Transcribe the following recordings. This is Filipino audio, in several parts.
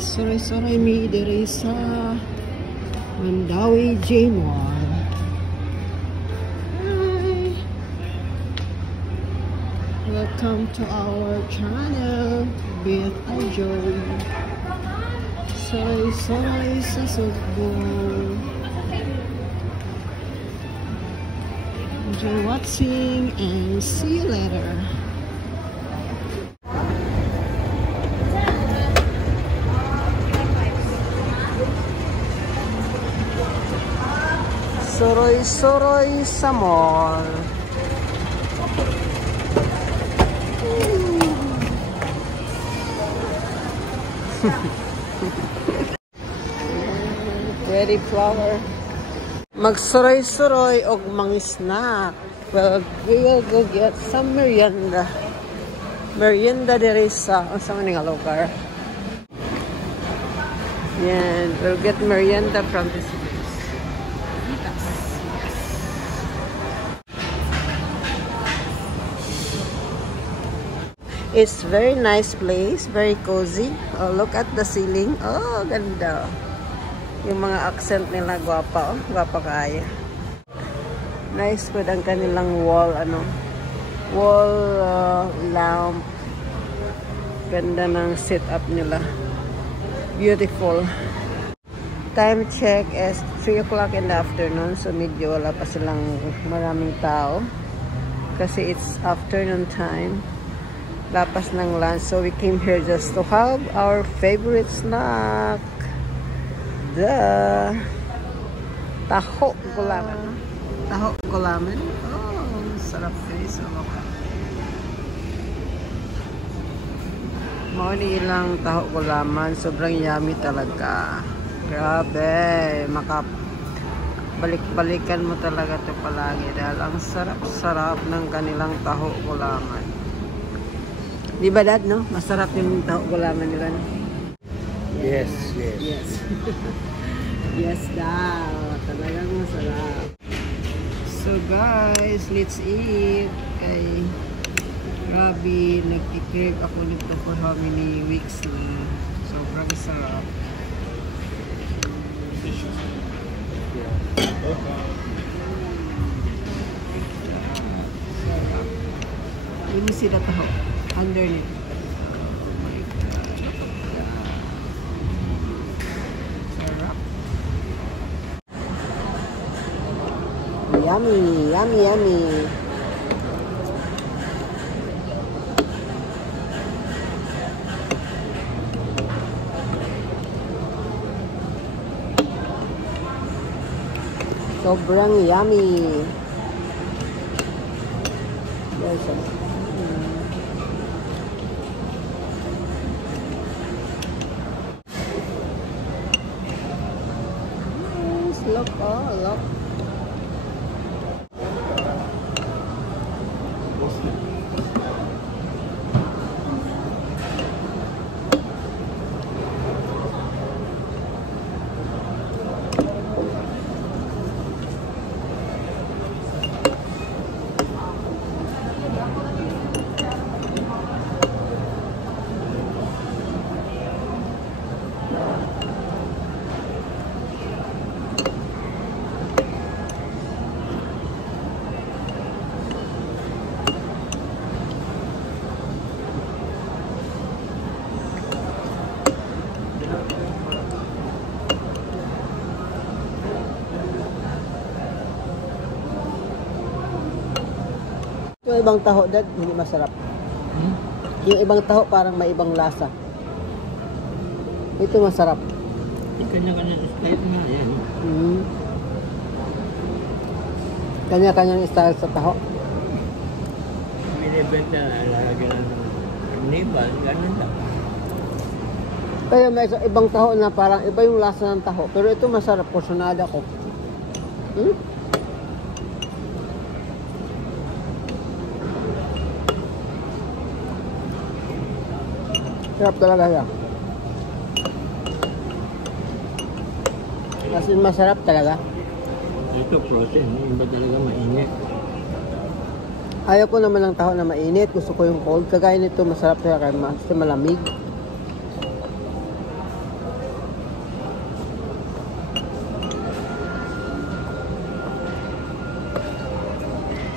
Soray-soray mi diri sa Mandawi J-Mall. Hi! Welcome to our channel, Beth Ajoy. Soray-soray sa Sugbo. Enjoy watching and see you later. Soroy-soroy sa mall. Pretty flower. Magsoroy-soroy og mang-snack. Well, we will go get some merienda. Merienda diri sa man nga lugar. Yan, we'll get merienda from this place. It's very nice place, very cozy. Oh, look at the ceiling. Oh, ganda. Yung mga accent nila, guwapa. Oh, guwapa kaya. Nice po ang kanilang wall, wall lamp. Ganda ng setup nila. Beautiful. Time check is 3 o'clock in the afternoon. So medyo wala pa silang maraming tao. Kasi it's afternoon time. Lapas ng lunch, so we came here just to have our favorite snack. The taho gulaman. Taho gulaman. Oh, sarap guys. Mauni ilang taho gulaman, sobrang yummy talaga. Grabe, makabalik-balikan mo talaga to palagi dahil ang sarap-sarap ng kanilang taho gulaman. Di ba dad, no? Masarap yung taho gulaman nila, no? Yes. Yes daw. Talagang masarap. So guys, let's eat. Kay grabe, nag-crave ako nito for how many weeks na. Sobrang sarap. Let me see the taho. Underneath. Oh my God. Sarap. Yummy, yummy, yummy. Sobrang yummy. Yes, look, oh, look. Yung ibang taho, dad, hindi masarap. Yung ibang taho, parang may ibang lasa. Ito masarap. Kanya-kanyang style nga yan. Kanya-kanyang style sa taho. Binibenta na lalagyan ng nibal, ganun lang. Kaya may ibang taho na parang iba yung lasa ng taho. Pero ito masarap, porsyonada ko. Sarap talaga yan. Kasi masarap talaga. Ito process, iba talaga mainit. Ayaw ko naman ng taho na mainit. Gusto ko yung cold. Kagaya nito, masarap talaga kasi malamig.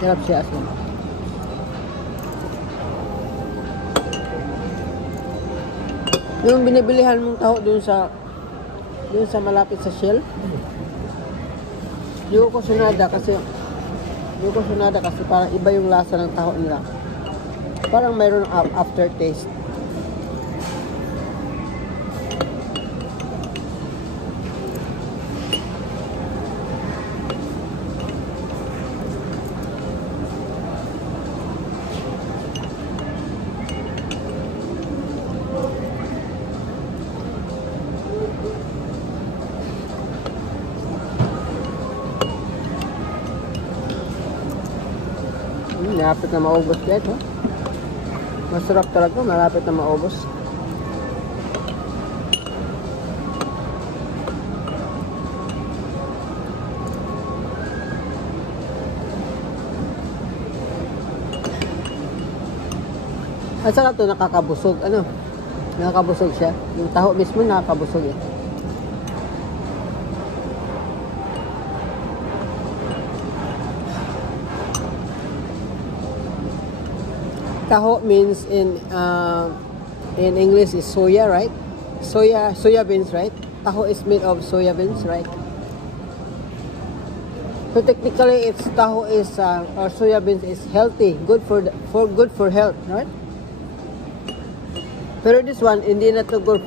Sarap siya asin. Yung binibilihan mong taho dun sa malapit sa Shell. Yung kusunada kasi parang iba yung lasa ng taho nila. Parang mayroon aftertaste. Malapit na maubos guys, oh. Masarap talaga, malapit na maubos. At saka ito nakakabusog, ano? Nakakabusog siya. Yung taho mismo nakakabusog eh. Taho means in English is soya, right? Soya beans, right? Taho is made of soya beans, right? So technically, it's taho is or soya beans is healthy, good for health, right? Pero this one hindi na to good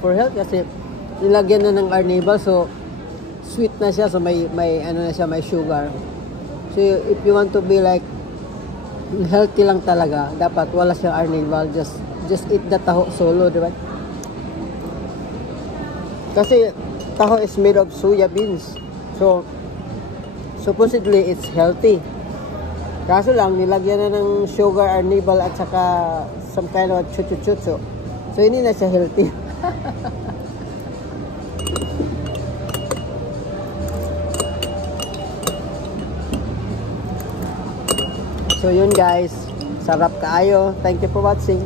for health, kasi nilagyan na ng arnibal, so sweet na siya, so may ano na siya, may sugar. So if you want to be like healthy lang talaga, dapat wala siyang arnibal, just eat the taho solo, di ba? Kasi taho is made of soya beans, so supposedly it's healthy. Kaso lang nilagyan na ng sugar, arnibal at saka some kind of chuchu-chuchu, so hindi na siya healthy. So yun guys, sarap kaayo. Thank you for watching.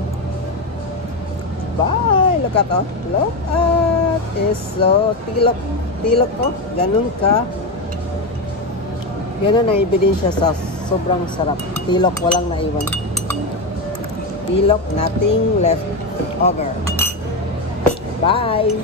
Bye! Look at look at is so tilok ko. Ganun ang ebidensya sa sobrang sarap. Tilok, walang naiwan. Tilok, nothing left over. Bye!